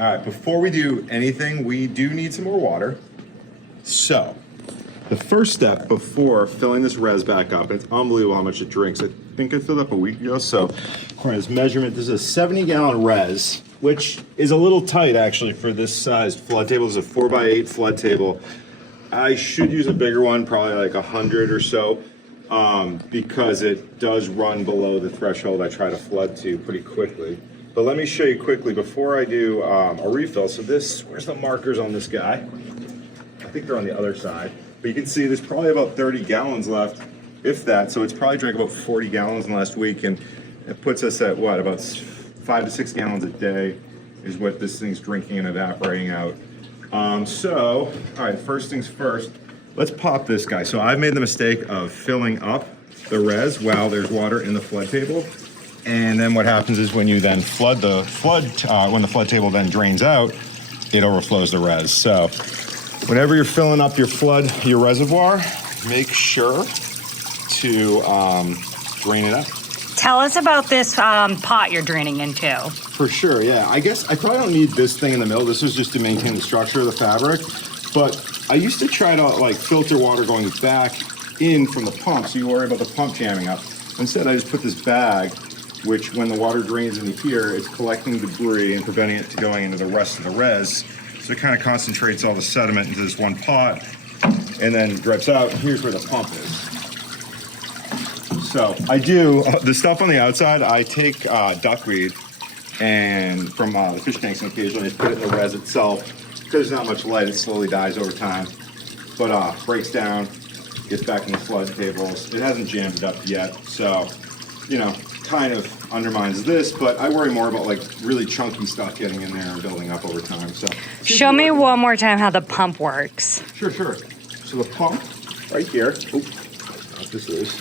All right, before we do anything, we do need some more water. So, the first step before filling this res back up, it's unbelievable how much it drinks. I think I filled up a week ago, so according to this measurement, this is a 70-gallon res, which is a little tight actually for this sized flood table. This is a 4x8 flood table. I should use a bigger one, probably like 100 or so, because it does run below the threshold I try to flood to pretty quickly. But let me show you quickly before I do a refill. So this, where's the markers on this guy? I think they're on the other side. But you can see there's probably about 30 gallons left, if that. So it's probably drank about 40 gallons in the last week, and it puts us at what, about 5 to 6 gallons a day is what this thing's drinking and evaporating out. All right, first things first, let's pop this guy. So I've made the mistake of filling up the res while there's water in the flood table. And then what happens is when you then flood the when the flood table then drains out, it overflows the res. So whenever you're filling up your reservoir, make sure to drain it out. Tell us about this pot you're draining into. For sure, yeah. I guess I probably don't need this thing in the middle. This was just to maintain the structure of the fabric. But I used to try to like filter water going back in from the pump, so you worry about the pump jamming up. Instead, I just put this bag, which when the water drains into here, it's collecting debris and preventing it to going into the rest of the res. So it kind of concentrates all the sediment into this one pot and then drips out. Here's where the pump is. So I do, the stuff on the outside, I take duckweed and from the fish tanks, and occasionally just put it in the res itself. Because there's not much light, it slowly dies over time. But breaks down, gets back in the flood tables. It hasn't jammed it up yet, so, you know, kind of undermines this, but I worry more about like really chunky stuff getting in there and building up over time. So show me one more time how the pump works. Sure. So the pump right here. Oop, got this loose.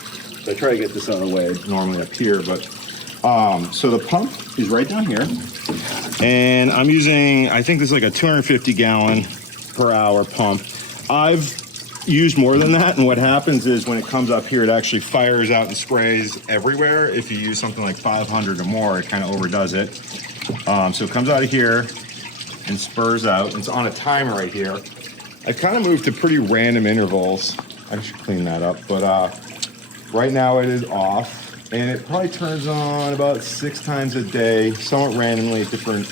So I try to get this out of the way normally up here, but so the pump is right down here. And I'm using, I think this is like a 250 gallon per hour pump. I've used more than that, and what happens is when it comes up here, it actually fires out and sprays everywhere. If you use something like 500 or more, it kind of overdoes it. So it comes out of here and spurs out. It's on a timer right here. I kind of moved to pretty random intervals. I should clean that up, but right now it is off. And it probably turns on about 6 times a day, somewhat randomly, different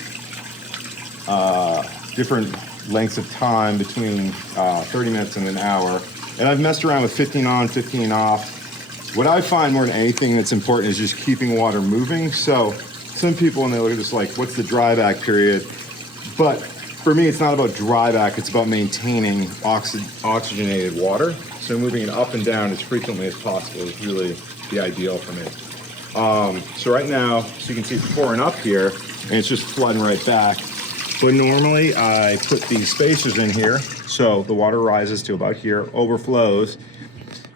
lengths of time between 30 minutes and an hour. And I've messed around with 15 on, 15 off. What I find more than anything that's important is just keeping water moving. So some people, when they look at this, like, what's the dryback period? But for me, it's not about dryback, it's about maintaining oxygenated water. So moving it up and down as frequently as possible is really the ideal for me. So right now, so you can see it's pouring up here and it's just flooding right back. But normally I put these spacers in here so the water rises to about here, overflows,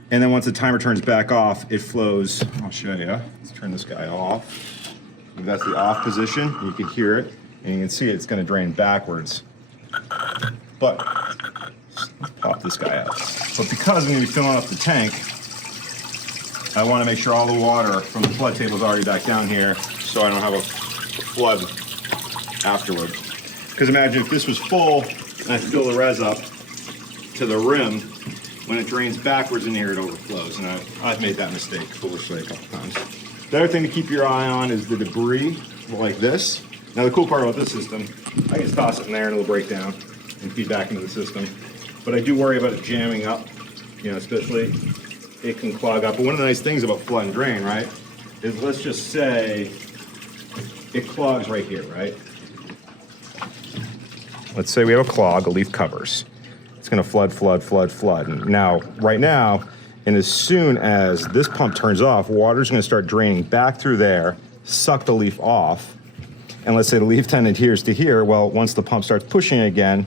and then once the timer turns back off, it flows. I'll show you. Let's turn this guy off. That's the off position. You can hear it and you can see it's going to drain backwards. But let's pop this guy out. But because I'm going to be filling up the tank, I want to make sure all the water from the flood table is already back down here so I don't have a flood afterward. Because imagine if this was full and I fill the res up to the rim, when it drains backwards in here, it overflows. And I've made that mistake foolishly a couple times. The other thing to keep your eye on is the debris like this. Now the cool part about this system, I can just toss it in there and it'll break down and feed back into the system. But I do worry about it jamming up, you know, especially it can clog up. But one of the nice things about flood and drain, right, is let's just say it clogs right here, right? Let's say we have a clog, a leaf covers. It's gonna flood. And now, right now, and as soon as this pump turns off, water's gonna start draining back through there, suck the leaf off. And let's say the leaf tent adheres to here. Well, once the pump starts pushing again,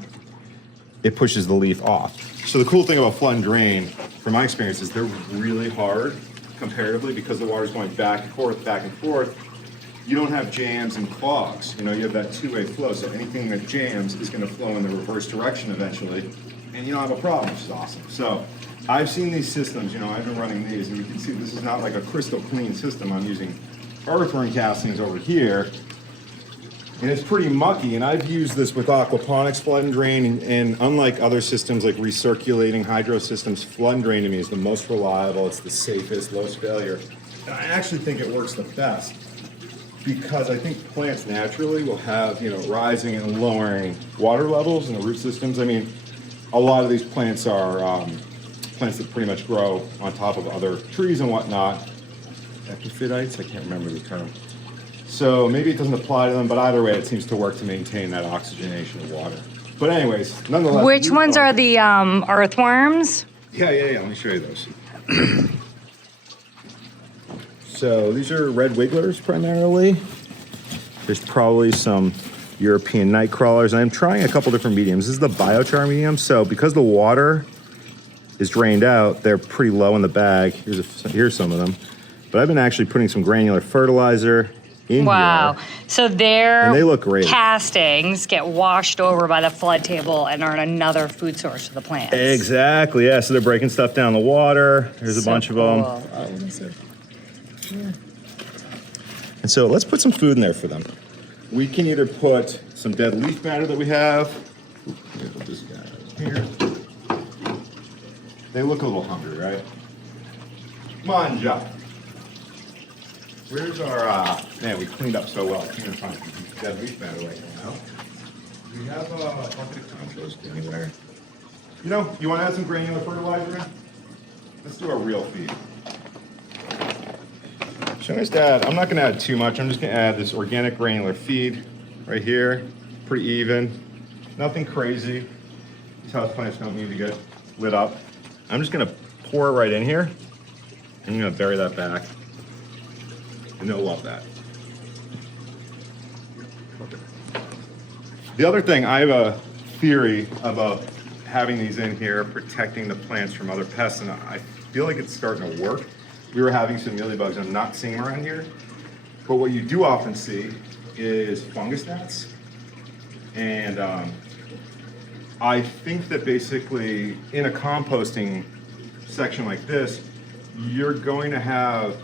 it pushes the leaf off. So the cool thing about flood and drain, from my experience, is they're really hard comparatively because the water's going back and forth. You don't have jams and clogs. You know, you have that two-way flow, so anything that jams is gonna flow in the reverse direction eventually, and you don't have a problem, which is awesome. So I've seen these systems, you know, I've been running these, and you can see this is not like a crystal clean system. I'm using earthworm castings over here, and it's pretty mucky. And I've used this with aquaponics flood and drain, and unlike other systems like recirculating hydro systems, flood and drain to me is the most reliable. It's the safest, lowest failure. And I actually think it works the best because I think plants naturally will have, rising and lowering water levels in the root systems. I mean, a lot of these plants are plants that pretty much grow on top of other trees and whatnot. Epiphytites, I can't remember the term. So maybe it doesn't apply to them, but either way, it seems to work to maintain that oxygenation of water. But anyways, nonetheless. Which ones are the earthworms? Yeah. Let me show you those. So these are red wigglers primarily. There's probably some European night crawlers. I'm trying a couple different mediums. This is the biochar medium. So because the water is drained out, they're pretty low in the bag. Here's some of them. But I've been actually putting some granular fertilizer in Wow. here. So their And they look great. castings get washed over by the flood table and are another food source for the plants. Exactly, yeah. So they're breaking stuff down in the water. There's a So bunch of them. cool. Oh, let me see. And so let's put some food in there for them. We can either put some dead leaf matter that we have. Maybe put this guy here. They look a little hungry, right? Come on, Joe. Where's our, man, we cleaned up so well. I can't even find some dead leaf matter right now. Do we have a bucket of compost anywhere? You want to add some granular fertilizer in? Let's do a real feed. So I'm just add, I'm not going to add too much. I'm just going to add this organic granular feed right here. Pretty even. Nothing crazy. These houseplants don't need to get lit up. I'm just going to pour it right in here. I'm going to bury that back. And they'll love that. The other thing, I have a theory about having these in here, protecting the plants from other pests, and I feel like it's starting to work. We were having some mealybugs. I'm not seeing them around here. But what you do often see is fungus gnats. And I think that basically in a composting section like this, you're going to have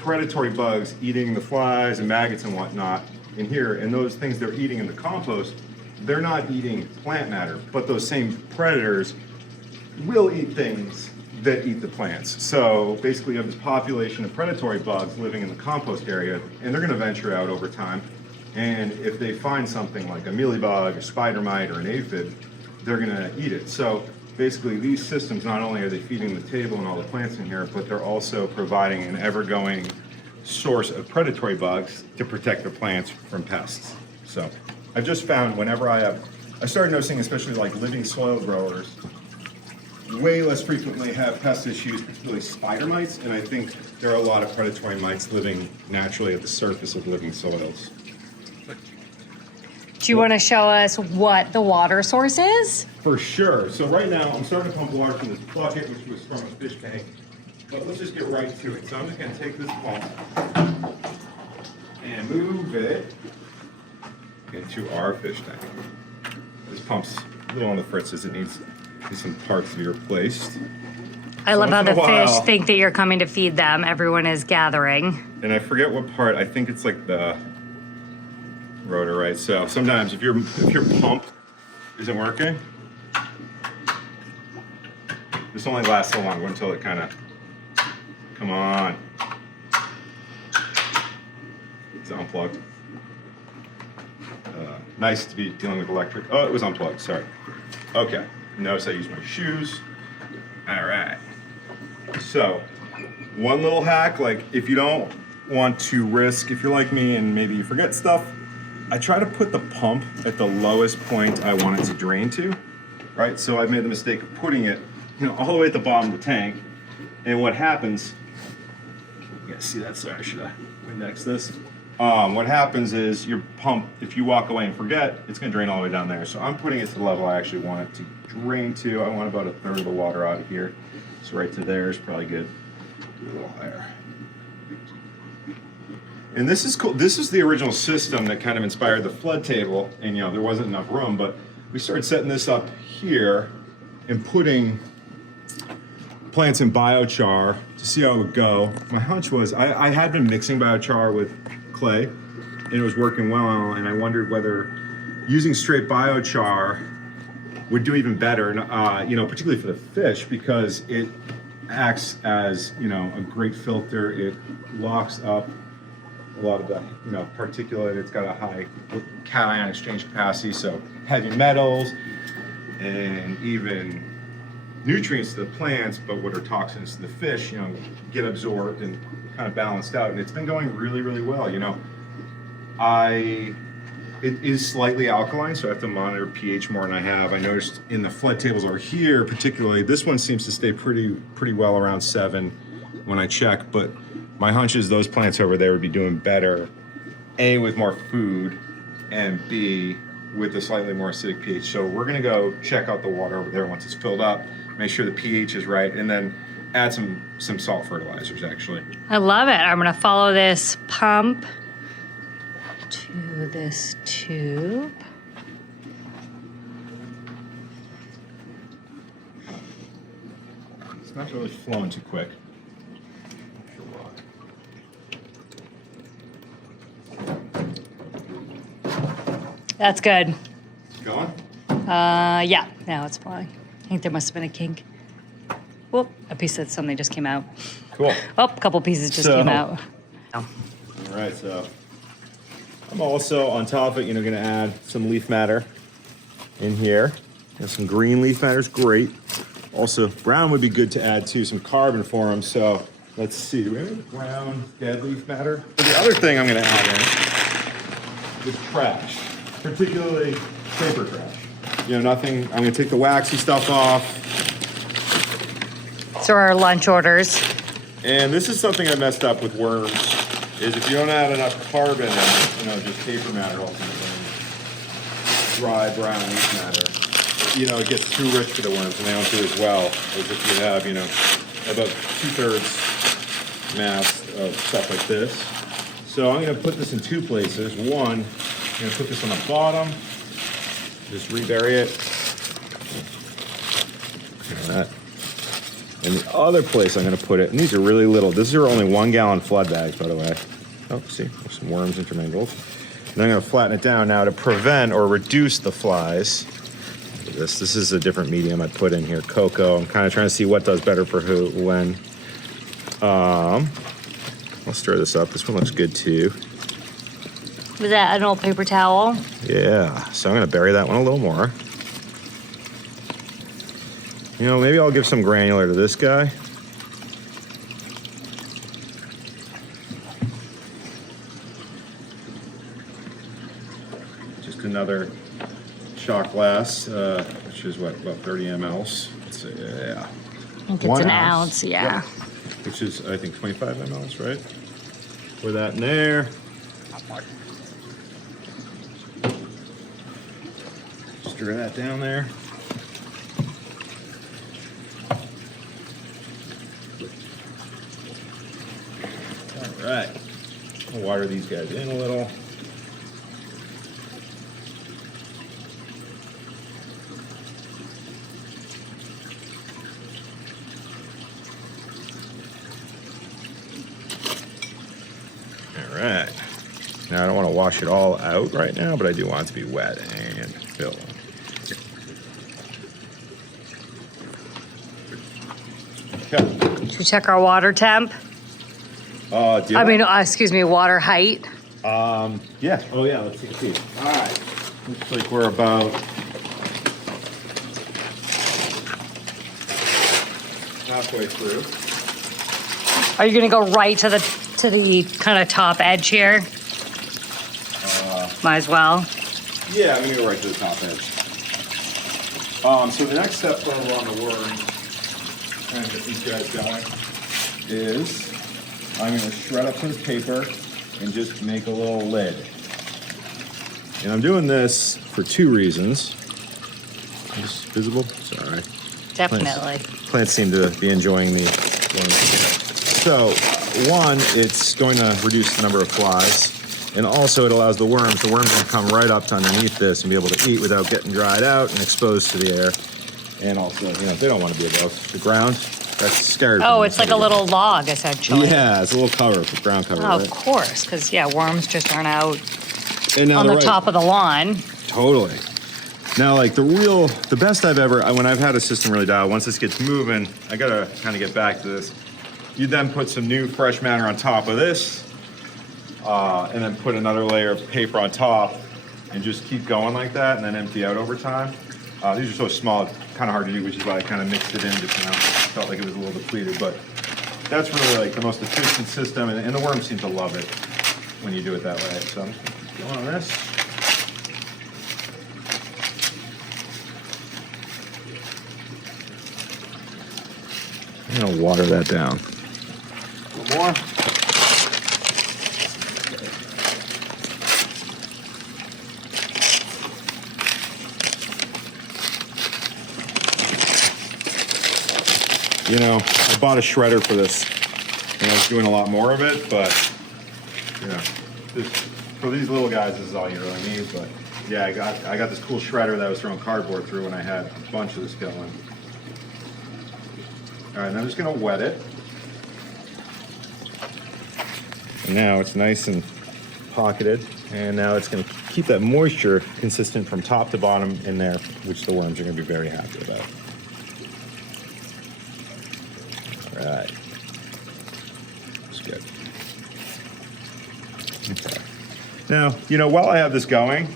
predatory bugs eating the flies and maggots and whatnot in here. And those things they're eating in the compost, they're not eating plant matter, but those same predators will eat things that eat the plants. So basically you have this population of predatory bugs living in the compost area, and they're gonna venture out over time. And if they find something like a mealybug, a spider mite, or an aphid, they're gonna eat it. So basically these systems, not only are they feeding the table and all the plants in here, but they're also providing an ever-going source of predatory bugs to protect the plants from pests. So I've just found whenever I started noticing, especially like living soil growers, way less frequently have pest issues, particularly spider mites, and I think there are a lot of predatory mites living naturally at the surface of living soils. Do you want to show us what the water source is? For sure. So right now, I'm starting to pump water from this bucket, which was from a fish tank. But let's just get right to it. So I'm just going to take this pump and move it into our fish tank. This pump's a little on the fritz as it needs some parts to be replaced. I love how the fish while- think that you're coming to feed them. Everyone is gathering. And I forget what part. I think it's like the rotor, right? So sometimes if your pump isn't working, this only lasts so long until it kind of, come on. It's unplugged. Nice to be dealing with electric. Oh, it was unplugged, sorry. Okay, notice I used my shoes. All right. So, one little hack, like if you don't want to risk, if you're like me and maybe you forget stuff, I try to put the pump at the lowest point I want it to drain to, right? So I've made the mistake of putting it, all the way at the bottom of the tank. And what happens, you guys see that? Sorry, I should have indexed this. What happens is your pump, if you walk away and forget, it's gonna drain all the way down there. So I'm putting it to the level I actually want it to drain to. I want about a third of the water out of here. So right to there is probably good. Do a little higher. And this is cool. This is the original system that kind of inspired the flood table. And there wasn't enough room, but we started setting this up here and putting plants in biochar to see how it would go. My hunch was I had been mixing biochar with clay and it was working well, and I wondered whether using straight biochar would do even better, you know, particularly for the fish, because it acts as, you know, a great filter. It locks up a lot of the, you know, particulate. It's got a high cation exchange capacity, so heavy metals and even nutrients to the plants, but what are toxins to the fish, you know, get absorbed and kind of balanced out. And it's been going really, really well. You know, it is slightly alkaline, so I have to monitor pH more than I have. I noticed in the flood tables over here, particularly, this one seems to stay pretty well around 7 when I check, but my hunch is those plants over there would be doing better, A, with more food, and B, with a slightly more acidic pH. So we're gonna go check out the water over there once it's filled up, make sure the pH is right, and then add some salt fertilizers, actually. I love it. I'm gonna follow this pump to this tube. It's not really flowing too quick. That's good. Going? Yeah, now it's flowing. I think there must have been a kink. Whoop, a piece of something just came out. Cool. Oh, a couple pieces just came out. All right, so I'm also on top of it, you know, gonna add some leaf matter in here. And some green leaf matter is great. Also, brown would be good to add too, some carbon for them. So let's see, do we have any brown dead leaf matter? The other thing I'm gonna add in is trash, particularly paper trash. You know, nothing, I'm gonna take the waxy stuff off. So our lunch orders. And this is something I messed up with worms, is if you don't add enough carbon and, you know, just paper matter ultimately, dry brown leaf matter, you know, it gets too rich for the worms and they don't do as well as if you have, you know, about 2/3 mass of stuff like this. So I'm gonna put this in 2 places. One, I'm gonna put this on the bottom, just rebury it. Like that. And the other place I'm gonna put it, and these are really little, these are only 1 gallon flood bags, by the way. Oh, see, there's some worms intermingled. And I'm gonna flatten it down now to prevent or reduce the flies. This is a different medium I'd put in here, cocoa. I'm kind of trying to see what does better for who, when. I'll stir this up. This one looks good too. Was that an old paper towel? Yeah, so I'm gonna bury that one a little more. You know, maybe I'll give some granular to this guy. Just another shot glass, which is what, about 30 mLs. Let's see, yeah. I think it's an ounce, yeah. Yep. Which is, I think, 25 mLs, right? Pour that in there. Stir that down there. All right. I'll water these guys in a little. All right. Now I don't want to wash it all out right now, but I do want it to be wet and filled. Okay. Should we check our water temp? Excuse me, water height. Yeah. Oh, yeah. Let's see. All right. Looks like we're about halfway through. Are you going to go right to the kind of top edge here? Might as well. Yeah, I'm gonna go right to the top edge. So the next step while we're on the worm, trying to get these guys going, is I'm gonna shred up some paper and just make a little lid. And I'm doing this for 2 reasons. Is this visible? Sorry. Definitely. Plants seem to be enjoying the worms. So, one, it's going to reduce the number of flies. And also it allows the worms can come right up to underneath this and be able to eat without getting dried out and exposed to the air. And also, you know, they don't want to be above the ground. That's styrofoam. Oh, it's like a little log, essentially. Yeah, it's a little cover, ground cover. Oh, right? of course, because, yeah, worms just aren't out And now on the right. top of the lawn. Totally. Now, like the best I've ever, when I've had a system really dial, once this gets moving, I gotta kind of get back to this. You then put some new fresh matter on top of this, and then put another layer of paper on top, and just keep going like that, and then empty out over time. These are so small, kind of hard to do, which is why I kind of mixed it in, just felt like it was a little depleted, but that's really like the most efficient system, and the worms seem to love it when you do it that way. So I'm just gonna keep going on this. I'm gonna water that down. A little more. You know, I bought a shredder for this, and I was doing a lot more of it, but, you know, for these little guys, this is all you really need, but yeah, I got this cool shredder that I was throwing cardboard through when I had a bunch of this going. All right, and I'm just gonna wet it. And now it's nice and pocketed, and now it's gonna keep that moisture consistent from top to bottom in there, which the worms are gonna be very happy about. Right. That's good. Okay. Now, you know, while I have this going,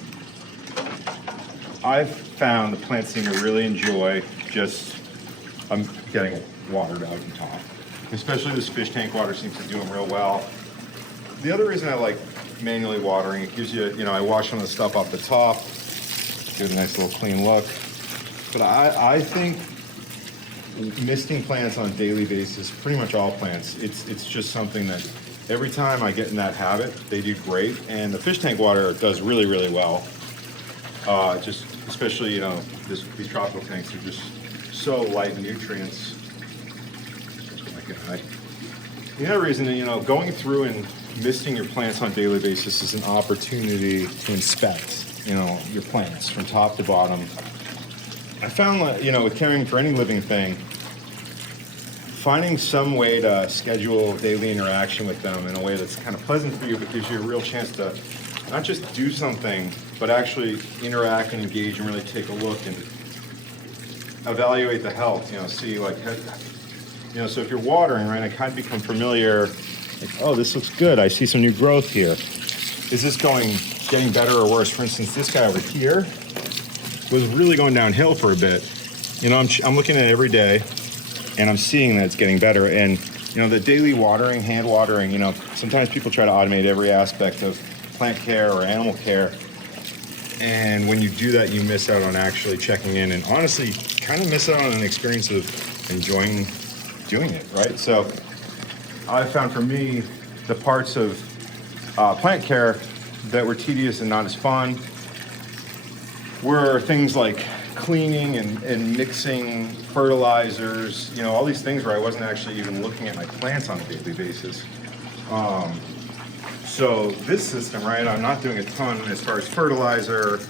I've found the plants seem to really enjoy just getting watered out on top. Especially this fish tank water seems to do them real well. The other reason I like manually watering, it gives you, you know, I wash some of the stuff off the top, give it a nice little clean look. But I think misting plants on a daily basis, pretty much all plants, it's just something that every time I get in that habit, they do great. And the fish tank water does really, really well. Just especially, you know, these tropical tanks are just so light in nutrients. The other reason, you know, going through and misting your plants on a daily basis is an opportunity to inspect, you know, your plants from top to bottom. I found that, you know, with caring for any living thing, finding some way to schedule daily interaction with them in a way that's kind of pleasant for you, but gives you a real chance to not just do something, but actually interact and engage and really take a look and evaluate the health, you know, see like, you know, so if you're watering, right, I kind of become familiar, like, oh, this looks good. I see some new growth here. Is this getting better or worse? For instance, this guy over here was really going downhill for a bit. You know, I'm looking at it every day, and I'm seeing that it's getting better. And, you know, the daily watering, hand watering, you know, sometimes people try to automate every aspect of plant care or animal care. And when you do that, you miss out on actually checking in and honestly kind of miss out on an experience of enjoying doing it, right? So I found for me, the parts of plant care that were tedious and not as fun were things like cleaning and mixing fertilizers, you know, all these things where I wasn't actually even looking at my plants on a daily basis. So this system, right, I'm not doing a ton as far as fertilizer.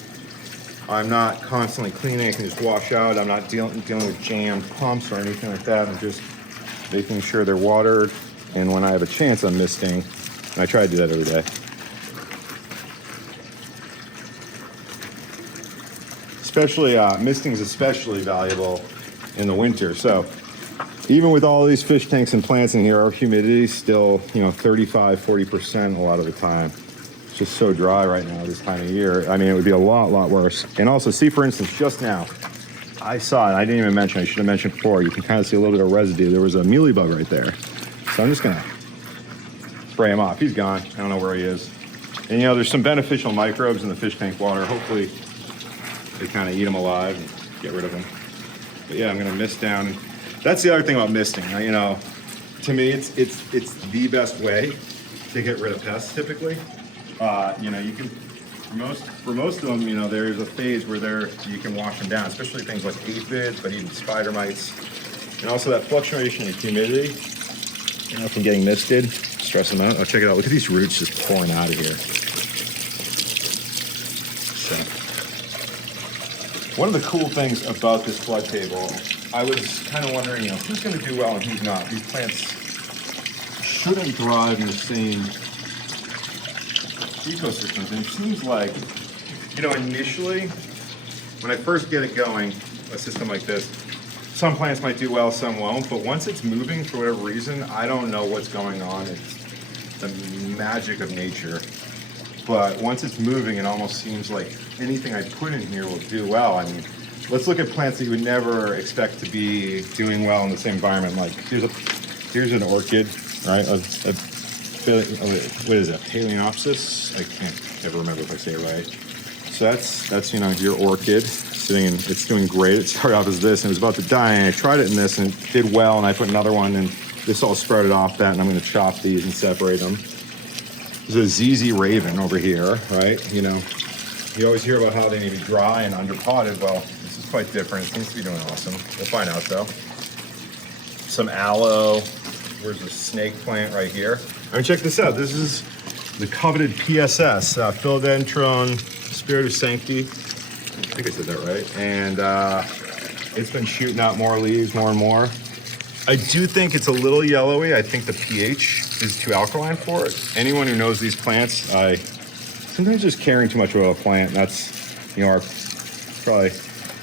I'm not constantly cleaning, I can just wash out. I'm not dealing with jammed pumps or anything like that. I'm just making sure they're watered. And when I have a chance, I'm misting. And I try to do that every day. Especially, misting is especially valuable in the winter. So even with all these fish tanks and plants in here, our humidity is still, you know, 35, 40% a lot of the time. It's just so dry right now this time of year. I mean, it would be a lot worse. And also, see, for instance, just now, I saw it. I didn't even mention, I should have mentioned before. You can kind of see a little bit of residue. There was a mealybug right there. So I'm just gonna spray him off. He's gone. I don't know where he is. And you know, there's some beneficial microbes in the fish tank water. Hopefully they kind of eat them alive and get rid of them. But yeah, I'm gonna mist down. That's the other thing about misting. You know, to me, it's the best way to get rid of pests typically. You know, you can, for most of them, you know, there's a phase where you can wash them down, especially things like aphids, but even spider mites. And also that fluctuation in humidity, you know, from getting misted, stress them out. Oh, check it out. Look at these roots just pouring out of here. So, one of the cool things about this flood table I was kind of wondering, who's going to do well and who's not. These plants shouldn't thrive in the same ecosystems. And it seems like, initially, when I first get it going, a system like this, some plants might do well, some won't. But once it's moving, for whatever reason, I don't know what's going on. It's the magic of nature. But once it's moving, it almost seems like anything I put in here will do well. I mean, let's look at plants that you would never expect to be doing well in the same environment. Like here's an orchid, right? What is that? Phalaenopsis? I can't ever remember if I say it right. So that's your orchid sitting in. It's doing great. It started off as this, and it was about to die. And I tried it in this, and it did well. And I put another one, and this all sprouted off that. And I'm going to chop these and separate them. There's a ZZ Raven over here, right? You always hear about how they need to be dry and underpotted. Well, this is quite different. It seems to be doing awesome. We'll find out though. Some aloe. Where's the snake plant right here? I mean, check this out. This is the coveted PSS, Philodendron Spiritus Sancti. I think I said that right. And it's been shooting out more leaves, more and more. I do think it's a little yellowy. I think the pH is too alkaline for it. Anyone who knows these plants, sometimes just caring too much about a plant. That's, our probably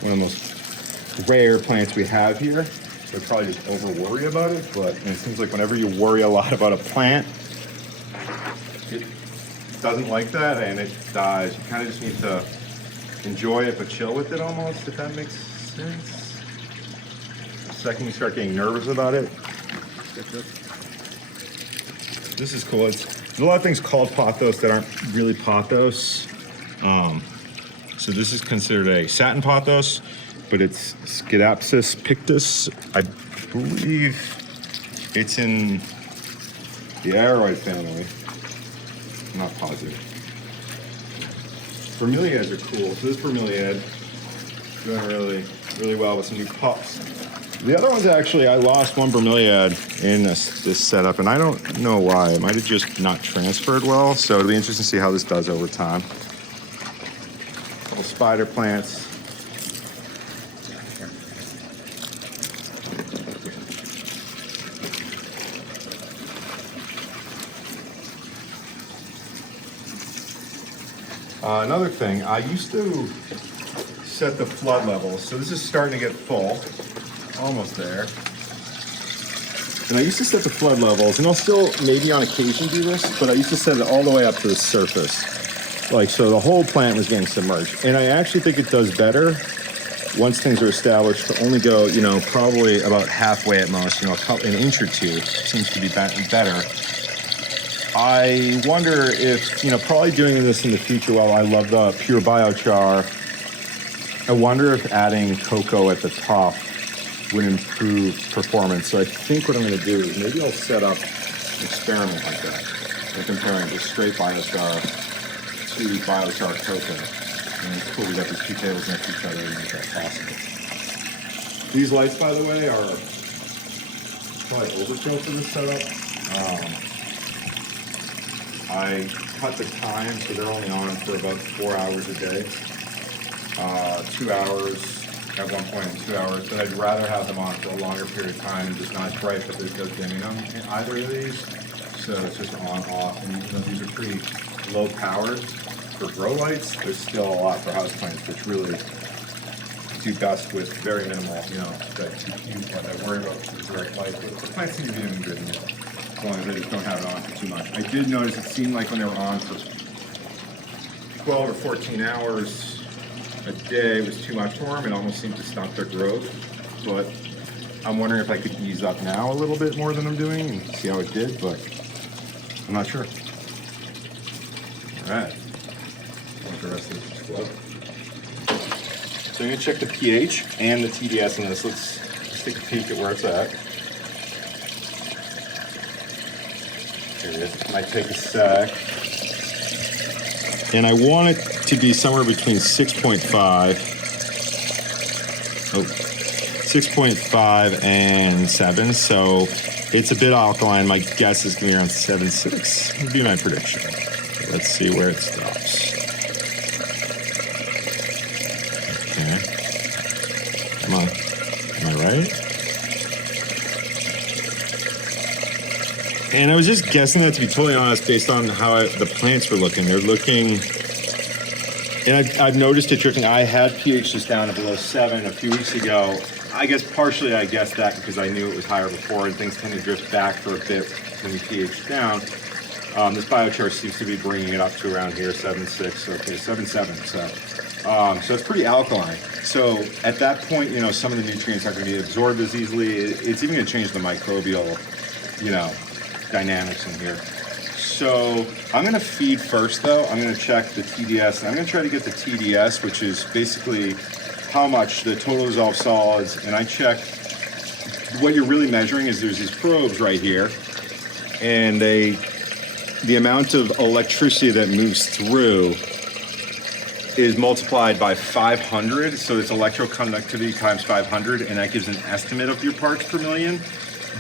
one of the most rare plants we have here. So I probably just over worry about it. But it seems like whenever you worry a lot about a plant, it doesn't like that and it dies. You kind of just need to enjoy it, but chill with it almost, if that makes sense. The second you start getting nervous about it, this is cool. There's a lot of things called pothos that aren't really pothos. So this is considered a satin pothos, but it's Scedapsis pictus. I believe it's in the aeroid family. I'm not positive. Bromeliads are cool. So this bromeliad doing really, really well with some new pups. The other ones, actually, I lost one bromeliad in this setup, and I don't know why. It might have just not transferred well, so it'll be interesting to see how this does over time. A couple spider plants. Another thing, I used to set the flood levels, so this is starting to get full. Almost there. And I used to set the flood levels, and I'll still maybe on occasion do this, but I used to set it all the way up to the surface. Like, so the whole plant was getting submerged. And I actually think it does better once things are established to only go, probably about halfway at most, an inch or two seems to be better. I wonder if, probably doing this in the future, while I love the pure biochar, I wonder if adding cocoa at the top would improve performance. So I think what I'm going to do is maybe I'll set up an experiment like that. Like comparing just straight biochar to biochar cocoa. And it's cool, we got these two tables next to each other and make that possible. These lights, by the way, are probably overkill for this setup. I cut the time, so they're only on for about 4 hours a day. 2 hours at one point in 2 hours, but I'd rather have them on for a longer period of time and just not bright, but there's no dimming them in either of these. So it's just on, off, and even though these are pretty low powers for grow lights, there's still a lot for houseplants, which really do best with very minimal, that I worry about the direct light. But the plants seem to be doing good as long as they just don't have it on for too much. I did notice it seemed like when they were on for 12 or 14 hours, a day was too much for them. It almost seemed to stop their growth. But I'm wondering if I could ease up now a little bit more than I'm doing and see how it did, but I'm not sure. All right. Want the rest of this explode? So I'm gonna check the pH and the TDS in this. Let's take a peek at where it's at. Here it is. It might take a sec. And I want it to be somewhere between 6.5 and 7. So it's a bit alkaline. My guess is going to be around 7.6 would be my prediction. Let's see where it stops. Okay. Come on. Am I right? And I was just guessing that, to be totally honest, based on how the plants were looking. They're looking, and I've noticed it drifting. I had pHs down to below 7 a few weeks ago. I guess partially I guessed that because I knew it was higher before, and things tend to drift back for a bit when you pH down. This biochar seems to be bringing it up to around here, 7.6, okay, 7.7. So it's pretty alkaline. So at that point, you know, some of the nutrients aren't going to be absorbed as easily. It's even going to change the microbial, you know, dynamics in here. So I'm going to feed first, though. I'm going to check the TDS. I'm going to try to get the TDS, which is basically how much the total dissolved solids. And I check, what you're really measuring is there's these probes right here, and the amount of electricity that moves through is multiplied by 500. So it's electroconductivity times 500, and that gives an estimate of your parts per million.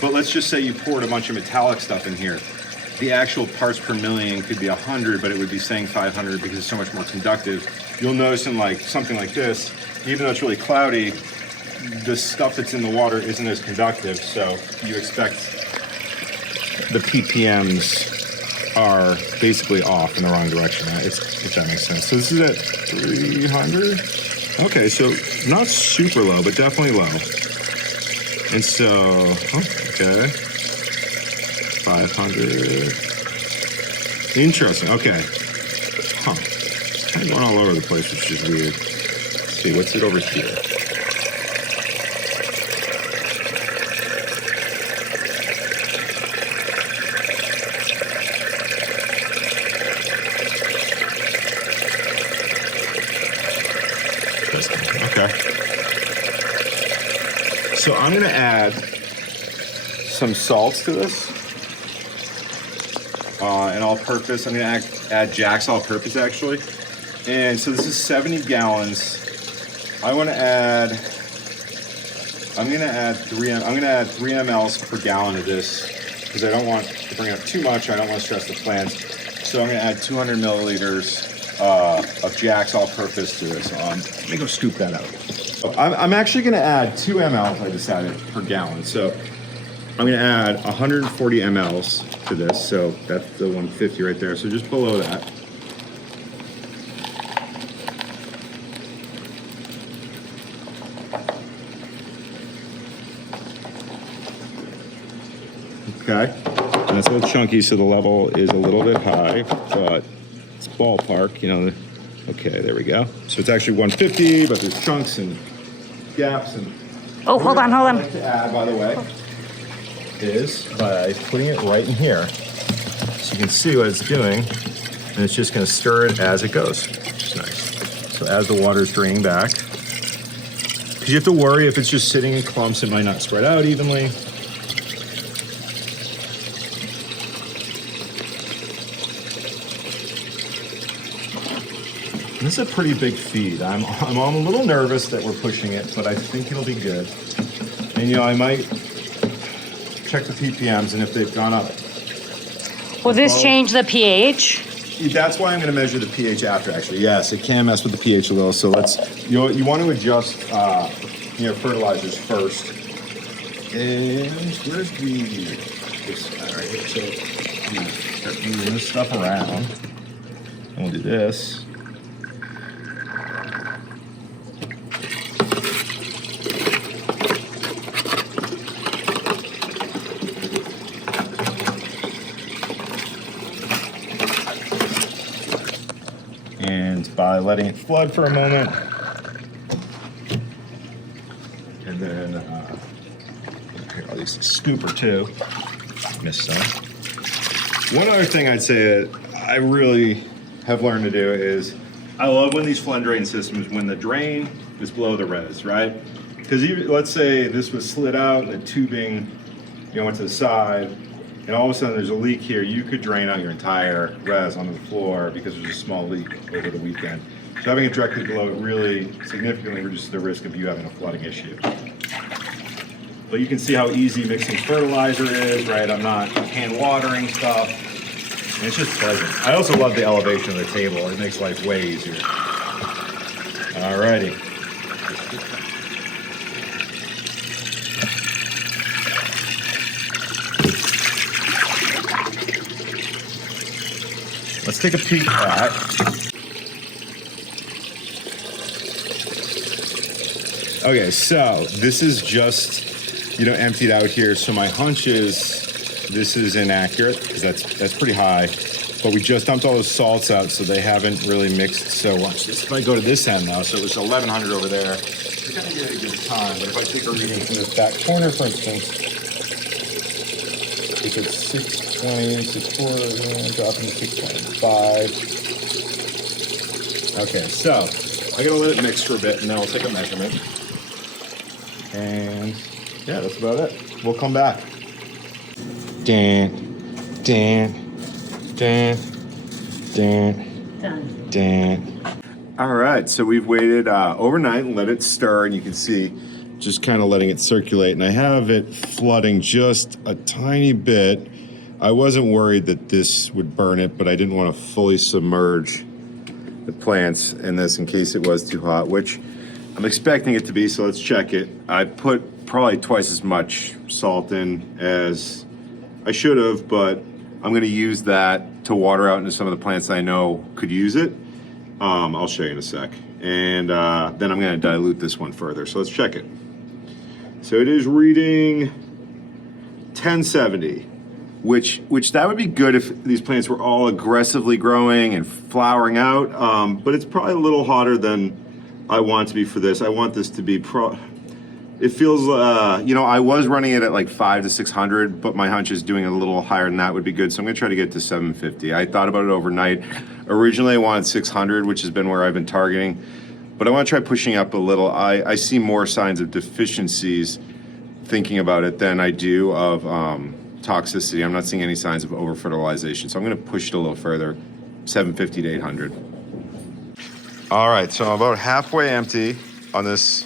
But let's just say you poured a bunch of metallic stuff in here. The actual parts per million could be 100, but it would be saying 500 because it's so much more conductive. You'll notice in like something like this, even though it's really cloudy, the stuff that's in the water isn't as conductive. So you expect the ppms are basically off in the wrong direction, if that makes sense. So this is at 300. Okay, so not super low, but definitely low. And so, okay, 500. Interesting. Okay. Huh. Kind of going all over the place, which is weird. Let's see, what's it over here? Okay. So I'm going to add some salts to this. And all-purpose. I'm going to add Jack's all-purpose, actually. And so this is 70 gallons. I'm going to add 3 mLs per gallon of this because I don't want to bring up too much. I don't want to stress the plants. So I'm going to add 200 milliliters of Jack's all-purpose to this. Let me go scoop that out. So I'm actually going to add 2 mLs, I decided, per gallon. So I'm going to add 140 mLs to this. So that's the 150 right there. So just below that. Okay. And it's a little chunky, so the level is a little bit high, but it's ballpark, you know. Okay, there we go. So it's actually 150, but there's chunks and gaps. And oh, hold on. What I like to add, by the way, is by putting it right in here. So you can see what it's doing, and it's just going to stir it as it goes. Which is nice. So as the water is draining back, because you have to worry if it's just sitting in clumps, it might not spread out evenly. This is a pretty big feed. I'm a little nervous that we're pushing it, but I think it'll be good. And you know, I might check the ppms, and if they've gone up. Will this change the pH? That's why I'm going to measure the pH after. Actually, yes, it can mess with the pH a little. So you want to adjust fertilizers first. And where's this guy right here? So start moving this stuff around, and we'll do this. By letting it flood for a moment, and then here, I'll use a scooper too. Missed some. One other thing I'd say that I really have learned to do is I love when these flood drain systems, when the drain is below the res, right? Because let's say this was slid out and the tubing, went to the side, and all of a sudden there's a leak here, you could drain out your entire res onto the floor because there's a small leak over the weekend. So having it directly below it really significantly reduces the risk of you having a flooding issue. But you can see how easy mixing fertilizer is, right? I'm not hand watering stuff. And it's just pleasant. I also love the elevation of the table. It makes life way easier. Alrighty. let's take a peek at. Okay, so this is just, emptied out here. So my hunch is this is inaccurate because that's pretty high. But we just dumped all those salts out, so they haven't really mixed. So watch this. If I go to this end now, so it was 1100 over there. We're gonna get a good time. But if I take a reading from this back corner, for instance, if it's 620, 640, dropping to 625. Okay, so I'm gonna let it mix for a bit, and then I'll take a measurement. And yeah, that's about it. We'll come back. Dan. All right, so we've waited overnight and let it stir, and you can see just kind of letting it circulate. And I have it flooding just a tiny bit. I wasn't worried that this would burn it, but I didn't want to fully submerge the plants in this in case it was too hot, which I'm expecting it to be, so let's check it. I put probably twice as much salt in as I should have, but I'm gonna use that to water out into some of the plants I know could use it. I'll show you in a sec. And then I'm gonna dilute this one further. So let's check it. So it is reading 1070, which that would be good if these plants were all aggressively growing and flowering out, but it's probably a little hotter than I want it to be for this. I want this to be it feels, I was running it at like 500 to 600, but my hunch is doing a little higher than that would be good. So I'm gonna try to get to 750. I thought about it overnight. Originally I wanted 600, which has been where I've been targeting, but I wanna try pushing up a little. I see more signs of deficiencies thinking about it than I do of toxicity. I'm not seeing any signs of over-fertilization. So I'm gonna push it a little further, 750 to 800. All right, so I'm about halfway empty on this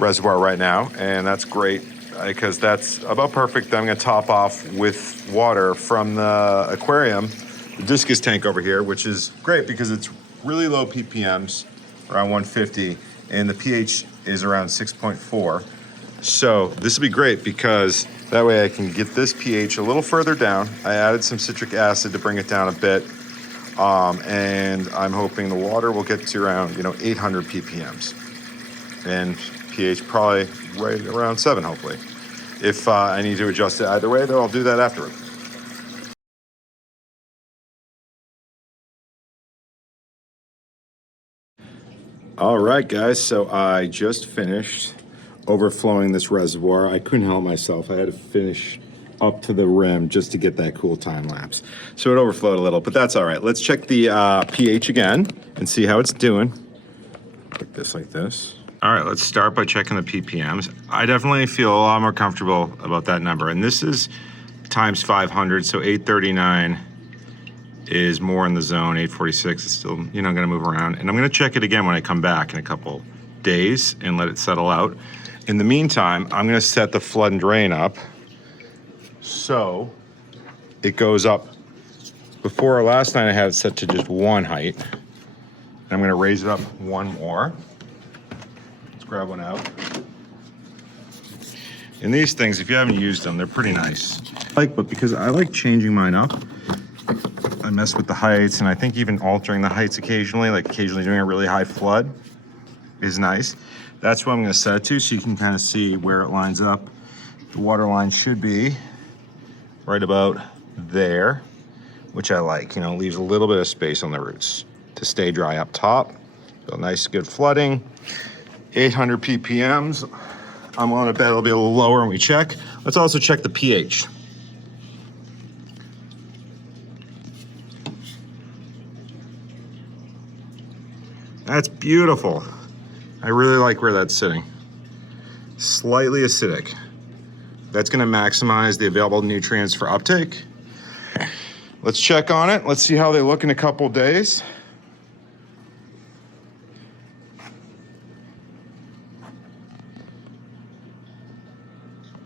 reservoir right now, and that's great because that's about perfect. I'm gonna top off with water from the aquarium, the discus tank over here, which is great because it's really low ppms, around 150, and the pH is around 6.4. So this would be great because that way I can get this pH a little further down. I added some citric acid to bring it down a bit, and I'm hoping the water will get to around 800 ppms, and pH probably right around 7, hopefully. If I need to adjust it either way, though, I'll do that afterward. All right, guys, so I just finished overflowing this reservoir. I couldn't help myself. I had to finish up to the rim just to get that cool time lapse. So it overflowed a little, but that's all right. Let's check the pH again and see how it's doing. Like this. All right, let's start by checking the ppms. I definitely feel a lot more comfortable about that number. And this is times 500, so 839 is more in the zone. 846 is still, gonna move around. And I'm gonna check it again when I come back in a couple days and let it settle out. In the meantime, I'm gonna set the flood and drain up so it goes up. Before last night I had it set to just one height. And I'm gonna raise it up one more. Grab one out. And these things, if you haven't used them, they're pretty nice. But because I like changing mine up, I mess with the heights, and I think even altering the heights occasionally, like occasionally doing a really high flood is nice. That's what I'm gonna set it to, so you can kind of see where it lines up. The water line should be right about there, which I like. Leaves a little bit of space on the roots to stay dry up top. So nice, good flooding. 800 ppms. I'm on a bet it'll be a little lower when we check. Let's also check the pH. That's beautiful. I really like where that's sitting. Slightly acidic. That's gonna maximize the available nutrients for uptake. Let's check on it. Let's see how they look in a couple days.